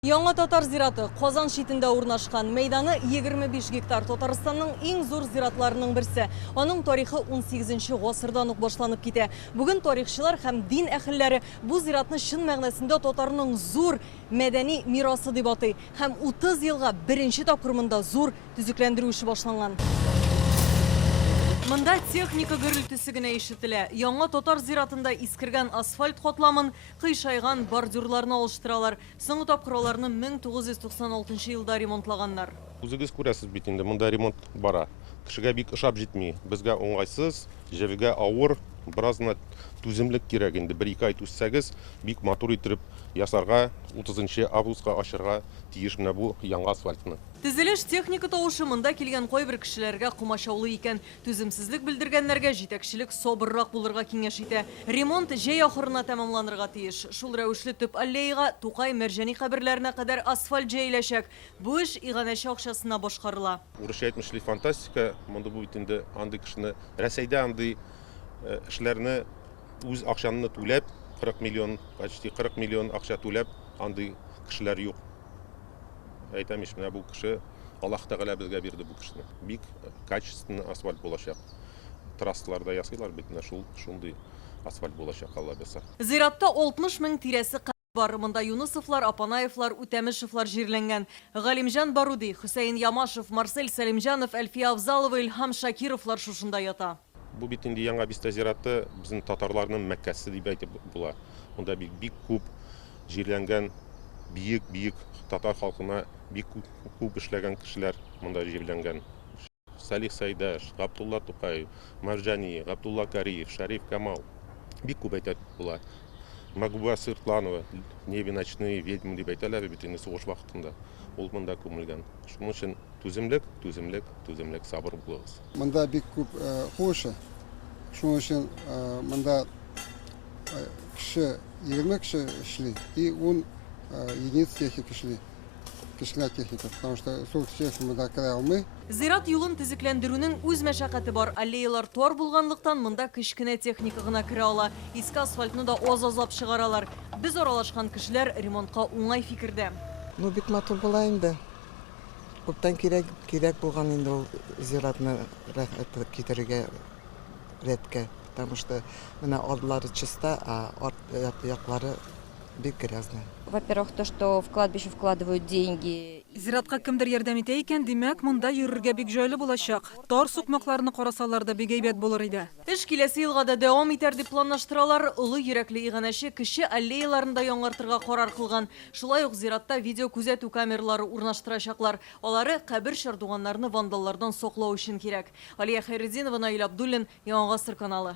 Яңа Татар зираты Қозан шетінде орнашқан. Мейданы 25 гектар. Татарстанның ең зор зиратларының бірсі. Оның тарихы 18-ші ғасырдан ук башланып кете. Бүгін тарихчылар һәм дин әһелләре бу зиратны шын мәгънәсендә татарның зур мәдәни мирасы дип атый. Һәм 30 елга беренче тапкыр монда зур төзекләндерү эше башланган. Мында техника гөрелтүсе генә ишетелә. Яңа Татар зиратында искергән асфальт катламын, кыйшайган бордюрларны алыштыралар. Соңгы тапкырларны 1996 елда ремонтлаганнар. Үзегез күрәсез бит инде, монда ремонт бара. Кешегә бик ошап җитми. Безгә уңайсыз, җәбегә авыр, беразна түземлек кирәк инде. 1-2 ай түзсәгез, бик матур итеп ясарга, 30 августка ачарга тиеш менә бу яңа асфальтны. Төзелеш техника тавышы монда килгән кайбер кешеләргә кумачаулы икән. Түземсезлек белдергәннәргә җитәкчелек сабыррак булырга киңәш итә. Ремонт җәй ахырына тәмамланырга тиеш. Шул рәвешле төп аллеяга, Тукай мәрҗәни каберләренә кадәр асфальт җәеләчәк. Бу эш иганәче акчасына башкарыла. Урысча әйтмешли фантастика, монда бу бит инде андый кешене, Рәсәйдә андый эшләрне үз акчаны түләп, 40 миллион, почти 40 миллион акча түләп, андый кешеләр юк. Әйтәм иш, менә бу кеше Аллаһ Тәгалә безгә бирде бу кешене. Бик качественный асфальт булачак. Трассаларда ясыйлар бит, менә шундый асфальт булачак, Алла белсә. Зиратта 60 мең тирәсе бар. Монда Юнысовлар, Апанаевлар, Үтәмешевлар җирләнгән. Галимҗан Баруди, Хөсәен Ямашев, Марсель Сәлимҗанов, Әлфия Авзалова, Илһам Шакировлар шушында ята. Бу бит инде яңа Биста зираты безнең татарларның Мәккәсе дип әйтеп була. Монда бик күп җирләнгән, биек татар халкына бик күп эшләгән кешеләр монда җирләнгән. Салих Сайдаш, Габдулла Тукай, Марҗани, Габдулла Кариев, Шариф Камал. Бик күп әйтеп була. Магуба Сыртланова, Небе ночные ведьмы дип әйтәләр бит инде сугыш вакытында. Ул монда күмелгән. Шуның өчен түземлек, сабыр булыгыз. Монда бик күп хушы. Шуның өчен монда кеше 20 кеше эшли и 10 единиц техника эшли. Кешеләр техника, потому что сол техника монда кыра алмый. Зират юлын төзекләндерүнең үз мәшәкате бар. Аллеялар тар булганлыктан монда кечкенә техника гына керә ала. Иске асфальтны да аз-азлап чыгаралар. Без аралашкан кешеләр ремонтка уңай фикердә. Ну бик матур була инде. Күптән кирәк булган инде ул зиратны китерергә рәткә, потому что менә алдлары чиста, а яклары бик грязный. Во-первых, то, что в кладбище вкладывают деньги. Зиратка кемдер ярдәм итә икән, димәк, монда йөрергә бик җайлы булачак. Тар сукмакларны карасалар да бик әйбәт булыр иде. Эш киләсе елга да дәвам итәр дип планлаштыралар. Улы йөрәкле иганәче кеше аллеяларында яңартырга карар кылган. Шулай ук зиратта видео күзәтү камералары урнаштырачаклар. Алары кабер чардуганнарны вандаллардан саклау өчен кирәк. Алия Хайретдинова, Наил Абдуллин, Яңа Гасыр каналы.